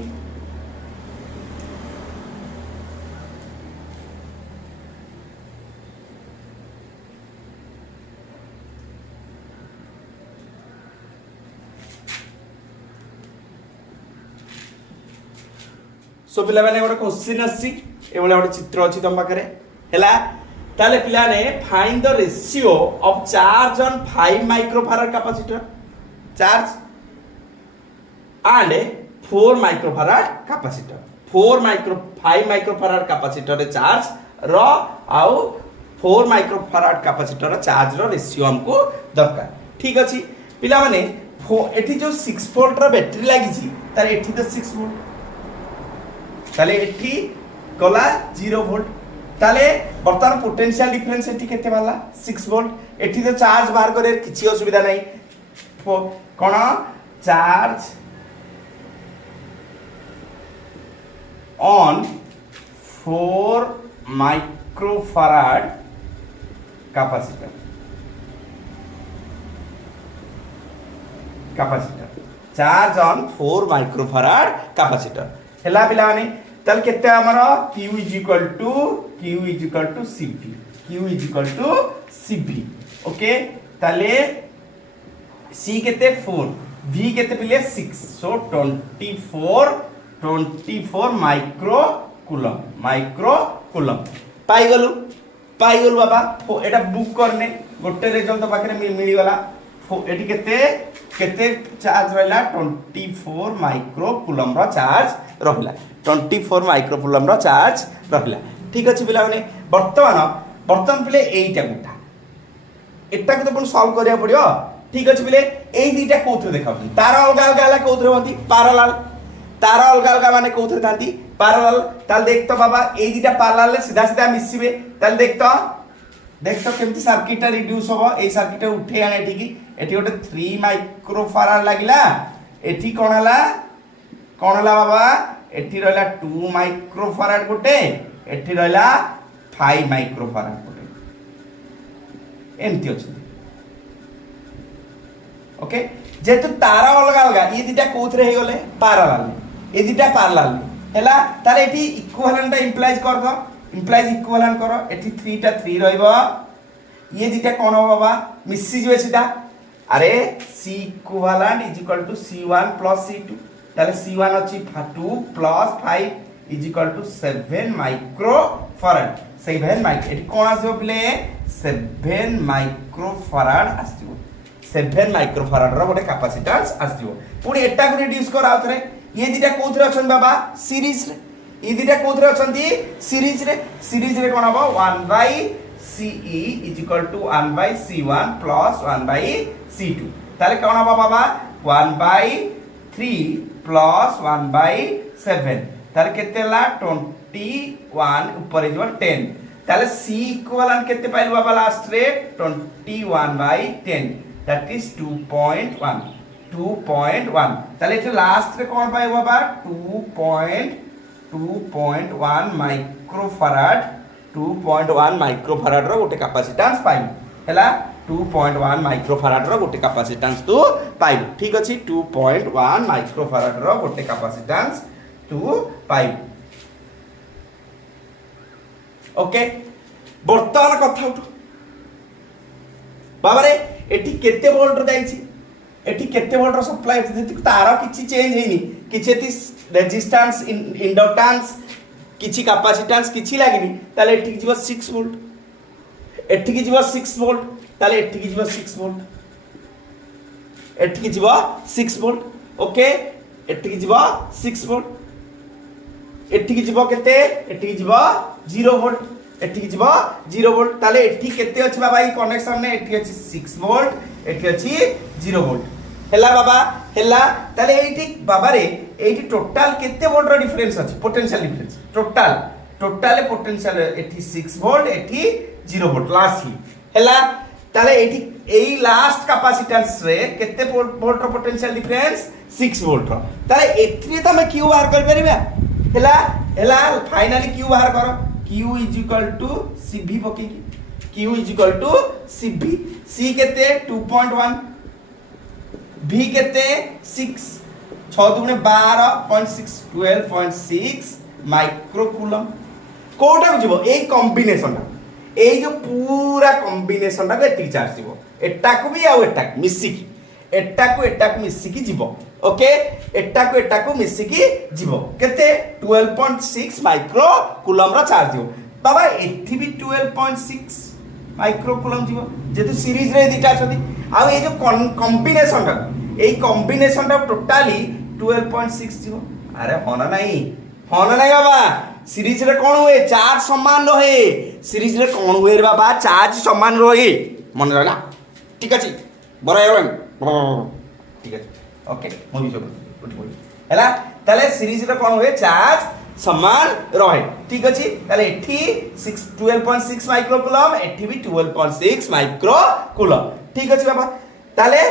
सो पिला माने गोटे क्वेश्चन आसी एभलिया गोटे चित्र अच्छी तुम पाखे है ताले पिलाने find the ratio of charge on 5 microfarad capacitor charge and 4 microfarad capacitor 5 microfarad capacitor charge रो आउ 4 माइक्रोफाराड कैपेसिटर चार्ज रो रेशियो हमको दरकार ठीक अच्छी पिला माने एठी जो 6 वोल्ट रो बैटरी लागी तार एठी तो 6 वोल्ट ताले एठी गला 0 वोल्ट ताले वर्तमान पोटेंशियल डिफरेंस एठी केते वाला 6 वोल्ट एठी तो चार्ज बाहर करे किछि असुविधा नाही कोन charge on 4 microfarad capacitor charge on 4 microfarad capacitor हैला पिला माने तल केते हमरो q cv ओके ताले c केते 4 v केते पिले 6 सो 24 माइक्रो कूलम पाई गलु बाबा एटा बुक करने गोटे रिजल्ट पाखरे मिली गला एटी केते चार्ज रहला 24 माइक्रो कूलम रो चार्ज रहला 24 माइक्रो कूलम रो चार्ज रहला ठीक अछि पिला माने वर्तमान पिले एटा गुठा एटा को तो पण सॉल्व करिया पड़ियो ठीक अछि पिले एई दीटा कोथरे देखाउ तार अलगा अलगा कोथरे होती पैरेलल तार अलगा अलगा माने कोथरे थांती पैरेलल ताल देख तो बाबा एई दीटा पैरेलल सीधा सीधा मिसिबे ताल देख तो केमती सर्किट रिड्यूस होबो ए सर्किट उठे आने एठी की एठी गोटे 3 माइक्रोफाराड लागिला एठी कोन हला बाबा एठी रहला 2 माइक्रोफाराड गोटे एठी रहला 5 माइक्रोफाराड गोटे एमती अछि ओके जेतु तारा अलगा अलगा ये दिटा कोथरे हे गले पैरेलल ए दिटा पैरेलल हैला ताले एठी इक्विवेलेंट इंप्लाइज कर दो इंप्लाइज इक्विवेलेंट करो एठी 3 टा 3 रहइबो ये दिटा कोन हो बाबा मिसी जवे सीधा अरे c equivalent is equal to c1 plus c2 ताले c1 अछि 2 plus 5 is equal to 7 microfarad 7 micro एठी कोन आसीबो प्ले 7 माइक्रोफाराड आसीबो 7 माइक्रोफाराड रो गोटे कैपेसिटेंस आसीबो पुनी एटा को रिड्यूस कर आउथरे ये दिटा कोथरे अछन बाबा सीरीज रे ये दिटा कोथरे अछंती सीरीज रे कोन हबो 1 bye CE is equal to 1 by C1 plus 1 by C2 ताले कोन हबो बाबा 1 by 3 plus 1 by 7 ताले केते ला 21 ऊपर इज 10 ताले C इक्विवेलेंट केते पाइल बाबा लास्ट रे 21 by 10 that is 2.1 ताले एटा लास्ट रे कोन पाइ बाबा 2.1 माइक्रोफाराड 2.1 माइक्रोफाराड रो गोटे कैपेसिटेंस पाइल हैला 2.1 माइक्रोफाराड रो गोटे कैपेसिटेंस तू पाइल ठीक अछि 2.1 माइक्रोफाराड रो गोटे कैपेसिटेंस तू पाइल ओके वर्तमान कथा उठ बाबा रे एठी केते वोल्ट रो जाईछि एठी केते वोल्ट रो सप्लाई अछि तार किछि चेंज हेनी किछि रेजिस्टेंस इंडक्टेंस किछि कैपेसिटेंस किछि लागिनी ताले एठी जीव 6 वोल्ट एठी की जीव 6 वोल्ट ताले एठी की जीव 6 वोल्ट एठी की जीव 6 वोल्ट ओके एठी की जीव 6 वोल्ट एठी की जीव केते एठी की जीव 0 वोल्ट एठी की जीव 0 वोल्ट ताले एठी केते अछि बाबा ई कनेक्शन ने एठी अछि 6 वोल्ट एठी अछि 0 वोल्ट हैला बाबा हैला ताले एठी बाबा रे एठी टोटल केते वोल्ट रो डिफरेंस अछि पोटेंशियल डिफरेंस टोटल पोटेंशियल एठी 6 वोल्ट एठी 0 वोल्ट लास्ट ही हैला ताले एठी एई लास्ट कैपेसिटेंस रे केते वोल्ट रो पोटेंशियल डिफरेंस 6 वोल्ट रो ताले एथि तमे क्यू बाहर कर परिबा हैला फाइनली क्यू बाहर करो q is equal to cv पकी q is equal to cv c केते 2.1 v केते 6 6 दुने 12.6 12.6 माइक्रो कूलम कोटा बुझबो ए कॉम्बिनेशन ए जो पूरा कॉम्बिनेशन टा एति चार्ज जीवो एटा को भी आ एटा मिसी की एटा को मिसी की जीवो ओके एटा को मिसिकी जीवो केते 12.6 माइक्रो कूलम रो चार्ज जीवो बाबा एठी भी 12.6 माइक्रो कूलम जीवो जेतु सीरीज रे दिटा छथि आ ए जो कॉम्बिनेशन टा टोटली 12.6 जीवो अरे होना नहीं बाबा सीरीज रे कोन हुए चार्ज समान रहे सीरीज रे कोन हुए रे बाबा चार्ज समान रहे मन रहला ठीक अछि बरा ठीक अछि ओके मूवी जो हैला ताले सीरीज रे कोन हुए चार्ज समान रहे ठीक अछि ताले एठी 12.6 माइक्रो कूलम एठी भी 12.6 माइक्रो कूलम ठीक अछि बाबा ताले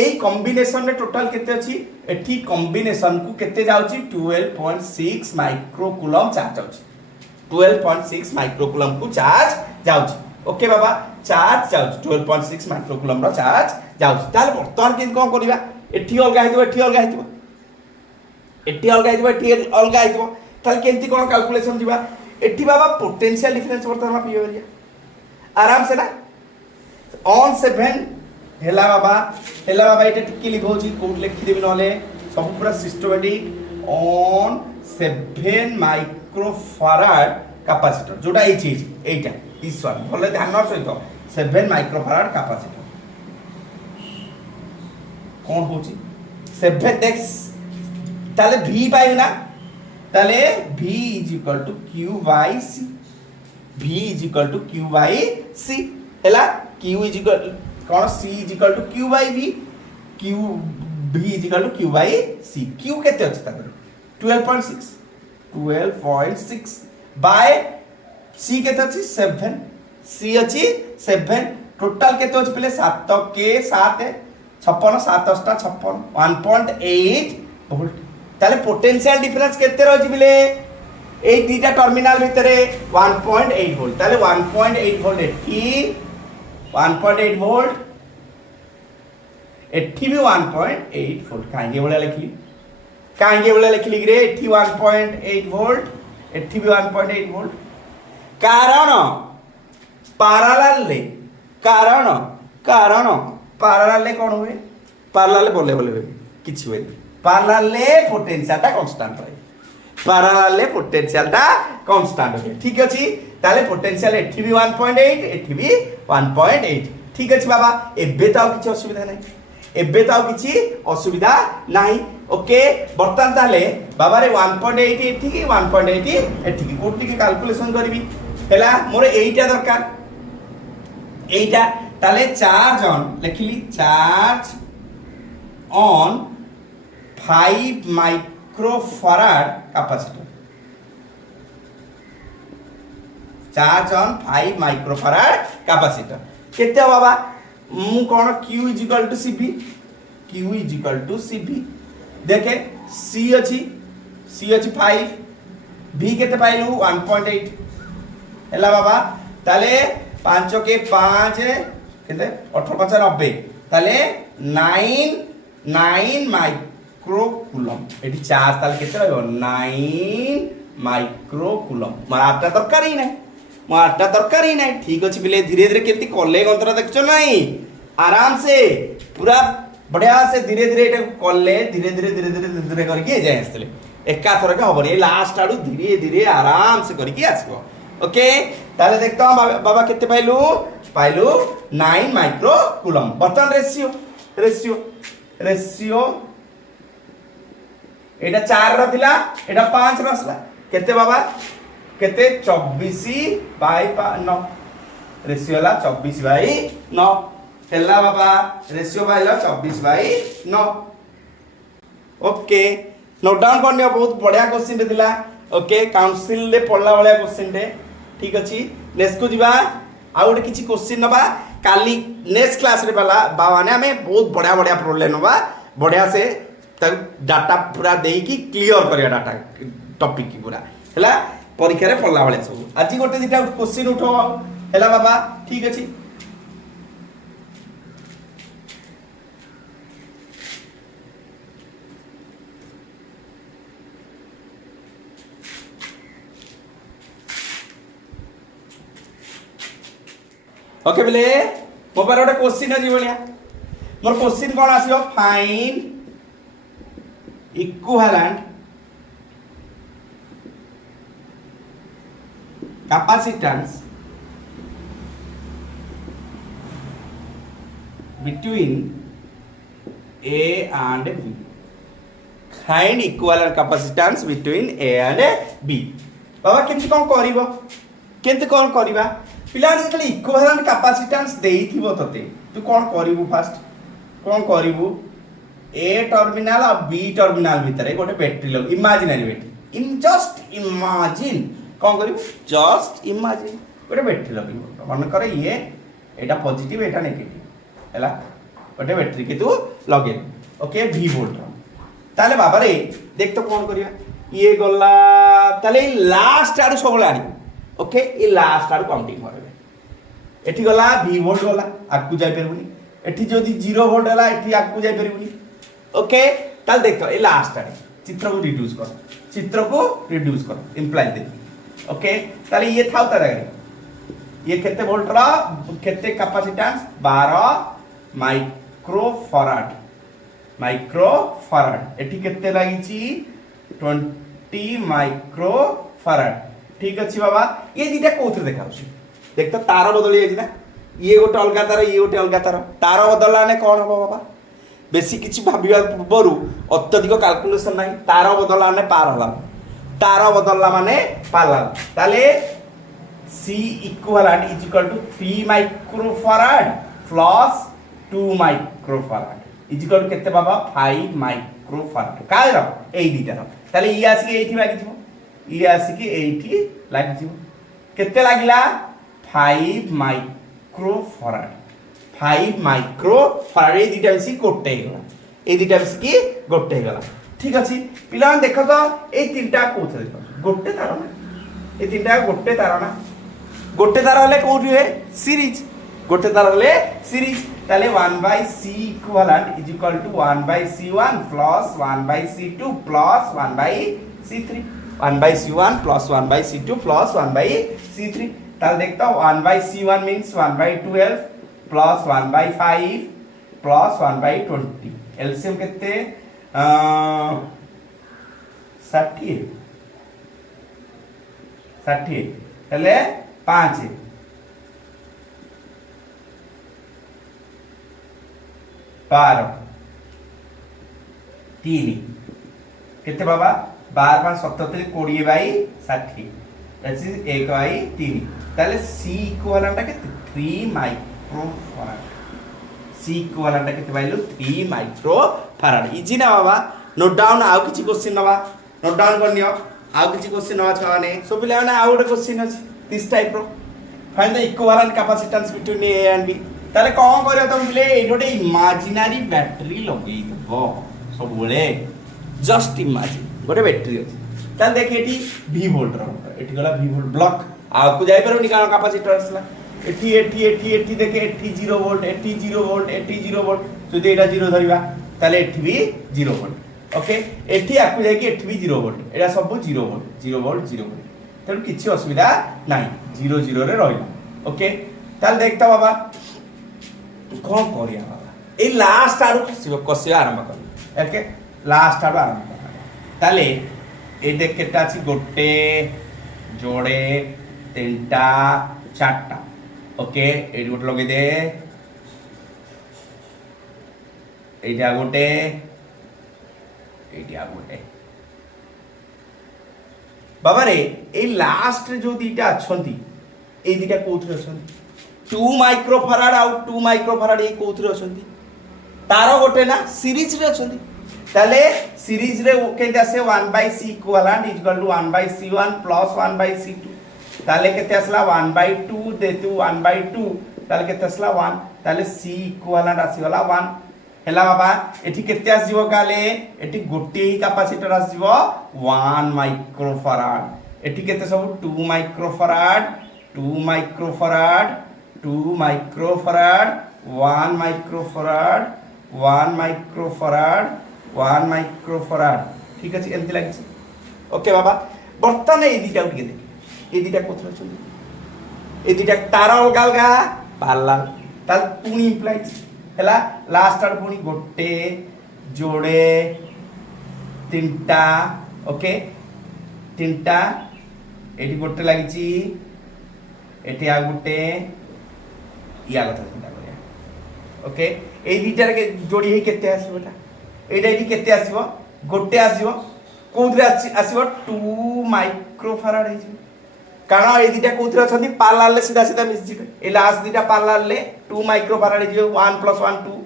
एई कॉम्बिनेशन रे टोटल केते अछि एठी कॉम्बिनेशन को केते जाउची 12.6 माइक्रो कूलम चार्ज जाउची 12.6 माइक्रो कूलम को चार्ज जाउची ओके बाबा चार्ज जाउची 12.6 माइक्रो कूलम रो चार्ज जाउची ताले वर्तमान किन कोन करिबा एठी अलगा हेतबो एठी अलगा हेतबो एठी अलगा हेतबो एठी अलगा हेतबो ताले केंती कोन कैलकुलेशन दिबा एठी बाबा पोटेंशियल डिफरेंस वर्तमान पियो बरिया आराम से ना ऑन 7 हेला बाबा एटा टिके लिखौची कोड लिखि देबी नले सब पूरा systematic on 7 micro farad capacitor जोटा ए चीज एटा दिस वन भले ध्यान सहित 7 माइक्रो फैराड कैपेसिटर कौन होची 7 देख ताले v पाइ ना ताले v q by c v q by c हैला q कौन c q by v q v q by c q केते अछि ताकर 12.6 बाय c केते अछि 7 c अछि 7 टोटल केते अछि पहले 7 के 7 56 7 56 1.8 वोल्ट ताले पोटेंशियल डिफरेंस केते रहछि बिले ए दीटा टर्मिनल भितरे 1.8 वोल्ट ताले 1.8 वोल्ट एठी 1.8 वोल्ट एठी भी 1.8 वोल्ट काहे बोला लिखली रे एठी 1.8 वोल्ट एठी भी 1.8 वोल्ट कारण पैरेलल ले कोन हुए पैरेलल बोले हुए किछि हुए पैरेलल ले पोटेंशियल टा कांस्टेंट रहे पैरेलल ले पोटेंशियल टा कांस्टेंट रहे ठीक अछि ताले पोटेंशियल एठी भी 1.8 एठी भी 1.8 ठीक अछि बाबा एबे ताऊ किछि असुविधा नै एबे ताऊ किछि असुविधा नाही ओके बर्तन ताले बाबा रे 1.8 एठी की 1.8 एठी की कोटी के कैलकुलेशन करबी हैला मोर एइटा दरकार एइटा ताले चार्ज ऑन लिखली charge on 5 microfarad capacitor charge on 5 microfarad capacitor केते बाबा मु कोन q cv q cv देखे c अछि 5 v केते पाइलु 1.8 हैला बाबा ताले 5 के 5 केते 18 5 90 ताले 9 माइक्रो कूलम एठी चार्ज ताले केते रहबो 9 माइक्रो कूलम मारटा दरकार ही नहीं ठीक अछि बिले धीरे धीरे केती कले गंतर देखछो नहीं आराम से पूरा बढ़िया से धीरे धीरे एटा कले धीरे करके जाय आस्तले एका थर के हबनी लास्ट आडू धीरे धीरे आराम से करके आसबो ओके ताले देखतो बाबा केते पाइलु 9 माइक्रो कूलम बर्तन रेशियो एटा 4 रो थिला एटा 5 रो असला केते बाबा केते 24/9 रेशियो ला 24/9 हेला बाबा रेशियो बाइला 24/9 ओके नोट डाउन करनियो बहुत बढ़िया क्वेश्चन दिला ओके काउंसिल ले पढला वाला क्वेश्चन रे ठीक अछि नेक्स्ट को दिबा आ ओटे किछि क्वेश्चन नबा काली नेक्स्ट क्लास रे बाबा ने हमें बहुत बढ़िया प्रॉब्लम नबा बढ़िया से डाटा पूरा देई की क्लियर करिया डाटा टॉपिक की पूरा हैला परीक्षा रे पढला वाले सब आज गोटे दिटा क्वेश्चन उठो हैला बाबा ठीक अछि ओके बोले मो पर गोटे क्वेश्चन अछि Ballia more question cone आसीयो find equivalent capacitance between A and B. Find equivalent capacitance between A and B. बाबा केमती कौन करिवो केमती कौन करिबा पिला जेतले इक्विवेलेंट कैपेसिटेंस देइथिबो तते तू कौन करिवु फास्ट कौन करिवु ए टर्मिनल और बी टर्मिनल भितर गोटे बैटरी लग imaginary battery in just imagine कौन करिवु जस्ट इमेजिन गोटे बैटरी लगिवो मन करे ये एटा पॉजिटिव एटा नेगेटिव हैला गोटे बैटरी के तू लगे ओके V वोल्ट ताले बाबा रे देख तो कौन करिया ये गला ताले लास्ट आडू सब लानी ओके ये लास्ट आडू काउंटिंग करबे एठी गला V वोल्ट गला आकु जाय परबुनी एठी जदी 0 वोल्ट हला एठी आकु जाय परबुनी ओके ताले देख तो ये लास्ट आडू चित्र को रिड्यूस कर इंप्लाइ दे ओके ताले ये थाउ तारे ये केते वोल्ट रा केते कैपेसिटेंस 12 माइक्रोफैराड एठी केते लागिची 20 माइक्रोफैराड ठीक अछि बाबा ये दिटा कोथरे देखाउछी देख तो तार बदली जाय ना ये गोटे अलगा तार ये गोटे अलगा तार बदलला ने कोन हो बाबा बेसी किछि भाबिया पूर्वरु अत्यधिक कैलकुलेशन नाही तार बदलला ने पार हला तार बदलला माने पाला ताले C equivalent is equal to 3 microfarad plus 2 microfarad is equal to केते बाबा 5 माइक्रोफैराड काय रो एई दिटा रो ताले ई आसी एठी लागि जिवो ई आसी की एठी लागि जिवो केते लागिला 5 माइक्रोफैराड 5 माइक्रोफैराड ए दिटा मिसी गोटे गला ए दिटा मिसी की गोटे गला ठीक अछि पिला देखो तो ए तीनटा कोथे देखो गोटे तार ना ए तीनटा गोटे तार ना गोटे तार हले कोठी है सीरीज गोटे तार हले सीरीज ताले 1/c equivalent is equal to 1/c1 plus 1/c2 plus 1/c3 1/c1 plus 1/c2 plus 1/c3 ताले देखता 1/c1 means 1/12 plus 1/5 plus 1/20 LCM कितने 60 हेले 5 12 3 केते बाबा 12 5 77 20/60 दैट इज 1/3 ताले C इक्विवेलेंट केते 3 माइक्रोफैराड C इक्विवेलेंट केते पाइलु 3 माइक्रोफैराड इजी ना बाबा नोट डाउन आउ किछि क्वेश्चन नबा नोट डाउन करनियो आउ किछि क्वेश्चन नबा छवा ने सो पिला ने आउ गोटे क्वेश्चन अछि दिस टाइप रो find the equivalent capacitance between A and B ताले कोन करियो तुम पिले ए गोटे इमेजिनरी बैटरी लगेई दबो सब बोले जस्ट इमेजिन गोटे बैटरी अछि ताले देख एठी V वोल्ट रो एठी गला V वोल्ट ब्लॉक आउ को जाय परबनी कान कैपेसिटर असला एठी देखे एठी 0 वोल्ट एठी 0 वोल्ट एठी 0 वोल्ट जदि एटा 0 धरिबा ताले एठी भी 0 वोल्ट ओके एठी आकु जाय कि एठी भी 0 वोल्ट एटा सब 0 वोल्ट तेनु किछि असुविधा नाही 0 0 रे रहिला ओके ताले देखता बाबा कोन करिया बाबा ए लास्ट आरु कसिया आरंभ कर ओके लास्ट आरु आरंभ कर ताले ए देख केटा अछि गोटे जोड़े तीनटा चारटा ओके एडी गोटे लगे दे एटा गोटे बाबा रे ए लास्ट रे जो दीटा अछंती ए दीटा कोथरे अछंती 2 माइक्रोफैराड आउ 2 माइक्रोफैराड ए कोथरे अछंती तारो गोटे ना सीरीज रे अछंती ताले सीरीज रे केते आसे 1/c equivalent is equal to 1/c1 plus 1/c2 ताले केते आसला 1/2 देतु 1/2 ताले केते आसला 1 ताले c इक्विवेलेंट आसी गला 1 हेला बाबा एठी केते आस जीवो काले एठी गोटे ही कैपेसिटर आस जीवो 1 माइक्रोफैराड एठी केते सब 2 microfarad 2 microfarad 2 microfarad 1 microfarad 1 microfarad 1 microfarad ठीक अछि एंति लागि ओके बाबा बर्तन ए दिटा उठी देख ए दिटा कोथरा चली ए दिटा तार अलगा अलगा पाला ताल पुनी इंप्लाइज हैला लास्ट आर पुनी गोटे जोड़े तीनटा ओके तीनटा एटी गोटे लगी एटी आ गोटे या कथा चिंता करिया ओके ए दुईटार जोड़ी हे केते आसीबो एटा एटी केते आसीबो गोटे आसीबो कोथरे आसीबो 2 माइक्रोफाराड हे कारण ये दुटा कौन अच्छा पार्लार सीधा सीधा मिस ए लास्ट दुटा पार्लार 2 माइक्रोफाराड हो 1 + 1 2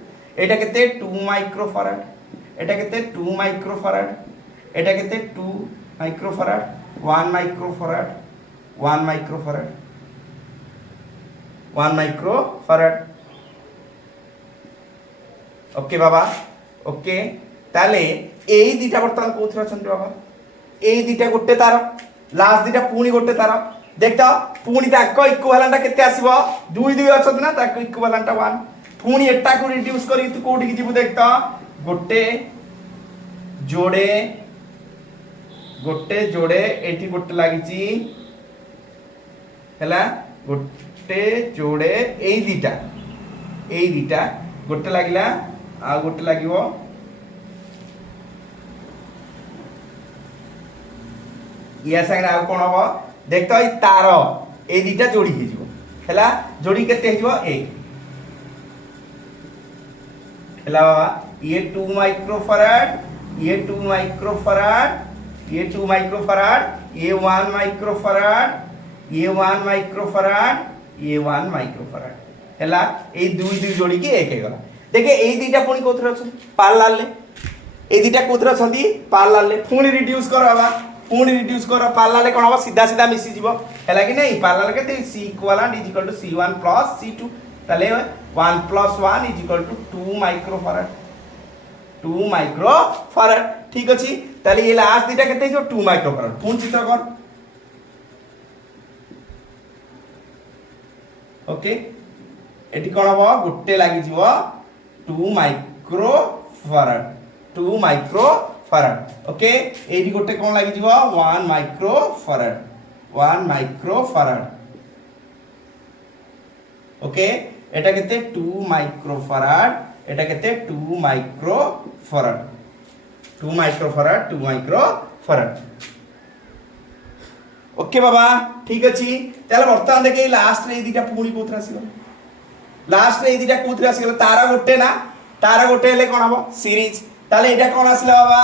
एटा केते 2 माइक्रोफाराड एटा केते 2 माइक्रोफाराड एटा केते 2 माइक्रोफाराड 1 माइक्रोफाराड 1 माइक्रोफाराड 1 माइक्रोफाराड ओके बाबा ओके ताले एई दुटा बर्तमान कौन अच्छा बाबा एई दुटा गोटे तार लास्ट दुटा पुणी गोटे तार देख तो पुणी ताको इक्विवेलेंट केते आसीबो 2 2 अछत ना ताको इक्विवेलेंट 1 पुणी एटा को रिड्यूस करी तू कोठी की जीव देख तो गोटे जोड़े एठी गोटे लागिची हैला गोटे जोड़े एई दुटा गोटे लागिला आ गोटे लागिवो या संगे आ कोन हबो देख तो तार ए दुटा जोड़ी हे जिवो हैला जोड़ी केते हे जिवो 1 हैला बाबा ये 2 माइक्रोफाराड ये 2 माइक्रोफाराड ये 2 माइक्रोफाराड ये 1 माइक्रोफाराड ये 1 माइक्रोफाराड ये 1 माइक्रोफाराड हैला ए दुई जोड़ी की 1 हे गला देखे ए दुटा पुणी कोथरे अछन पार्लार ले ए दुटा कोथरे अछंती पार्लार ले पुणी रिड्यूस कर बाबा पुणी रिड्यूस कर पार्लार ले कोन हबो सीधा सीधा मिसी जीवो हैला कि नहीं पार्लार केते c equivalent is equal to c1 + c2 तले 1 + 1 इज इक्वल टू 2 माइक्रोफाराड ठीक अछि तले ये लास्ट दुटा केते जो 2 माइक्रोफाराड पुणी चित्र कर ओके एटी कोन हबो गुट्टे लागि जीवो 2 माइक्रोफाराड ओके एटी गोटे कोन लागि जीवो 1 माइक्रोफाराड ओके एटा केते 2 माइक्रोफाराड एटा केते 2 माइक्रोफाराड ओके बाबा ठीक अछि ताले वर्तमान देखे लास्ट रे दुटा पुणी कोथरा आसीबो लास्ट रे दुटा कोथरा आसीगला तारा गोटे ना तारा गोटे हेले कोन हबो सीरीज ताले एटा कोन आसला बाबा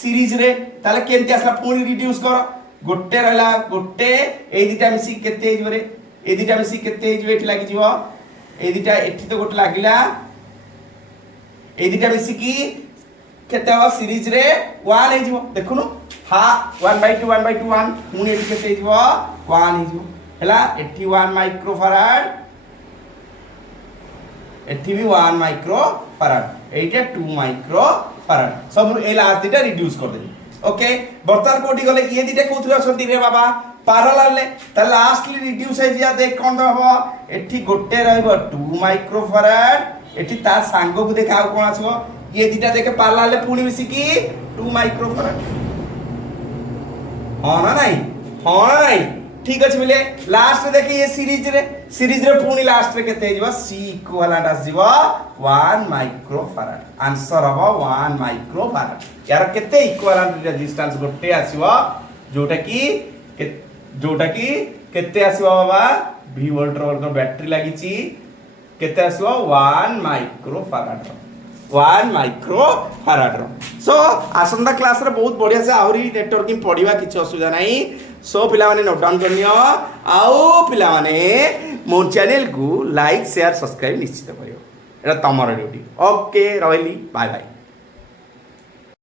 सीरीज रे ताले केनती आसला पुणी रिड्यूस कर गोटे रहला गोटे ए दुटा मिसी केते हिजो रे ए दुटा मिसी केते हिजो एठी लागि जीवो ए दुटा एठी तो गोटे लागिला ए दुटा मिसी की केते हबो सीरीज रे 1 हे जीवो देखुनु हा 1/2 1 पुणी एठी केते हिजो 1 हिजो हैला एठी 1 माइक्रोफाराड एठी भी 1 माइक्रोफाराड एटा 2 माइक्रोफाराड सब ए लास्ट दुटा रिड्यूस कर दे ओके बर्तमान कोठी गले ये दुटा कोथरे असंती रे बाबा पैरेलल ले त लास्टली रिड्यूस हे जिया देख कोन हबो एठी गोटे रहबो 2 माइक्रोफाराड एठी ता सांगो को देखा कोन आछो ये दुटा देखे पैरेलल ले पुणी मिसी की 2 माइक्रोफाराड हां ना नहीं ठीक अछि मिले लास्ट रे देखि ये सीरीज रे पुणी लास्ट रे केते जिवो c इक्विवेलेंट आसीबो 1 माइक्रोफाराड आंसर हबो 1 माइक्रोफाराड यार केते इक्विवेलेंट रेजिस्टेंस गोटे आसीबो जोटा की केते आसीबो बाबा v वोल्ट रो बैटरी लागिची केते आसीबो 1 माइक्रोफाराड सो आसंदा क्लास रे बहुत बढ़िया से आउरी नेटवर्किंग पढिबा किछ असुविधा नाही सो पिला माने नोट डाउन करनियो आउ पिला माने मो चैनल को लाइक शेयर सब्सक्राइब निश्चित करियो एटा तमर ड्यूटी ओके रहली बाय बाय।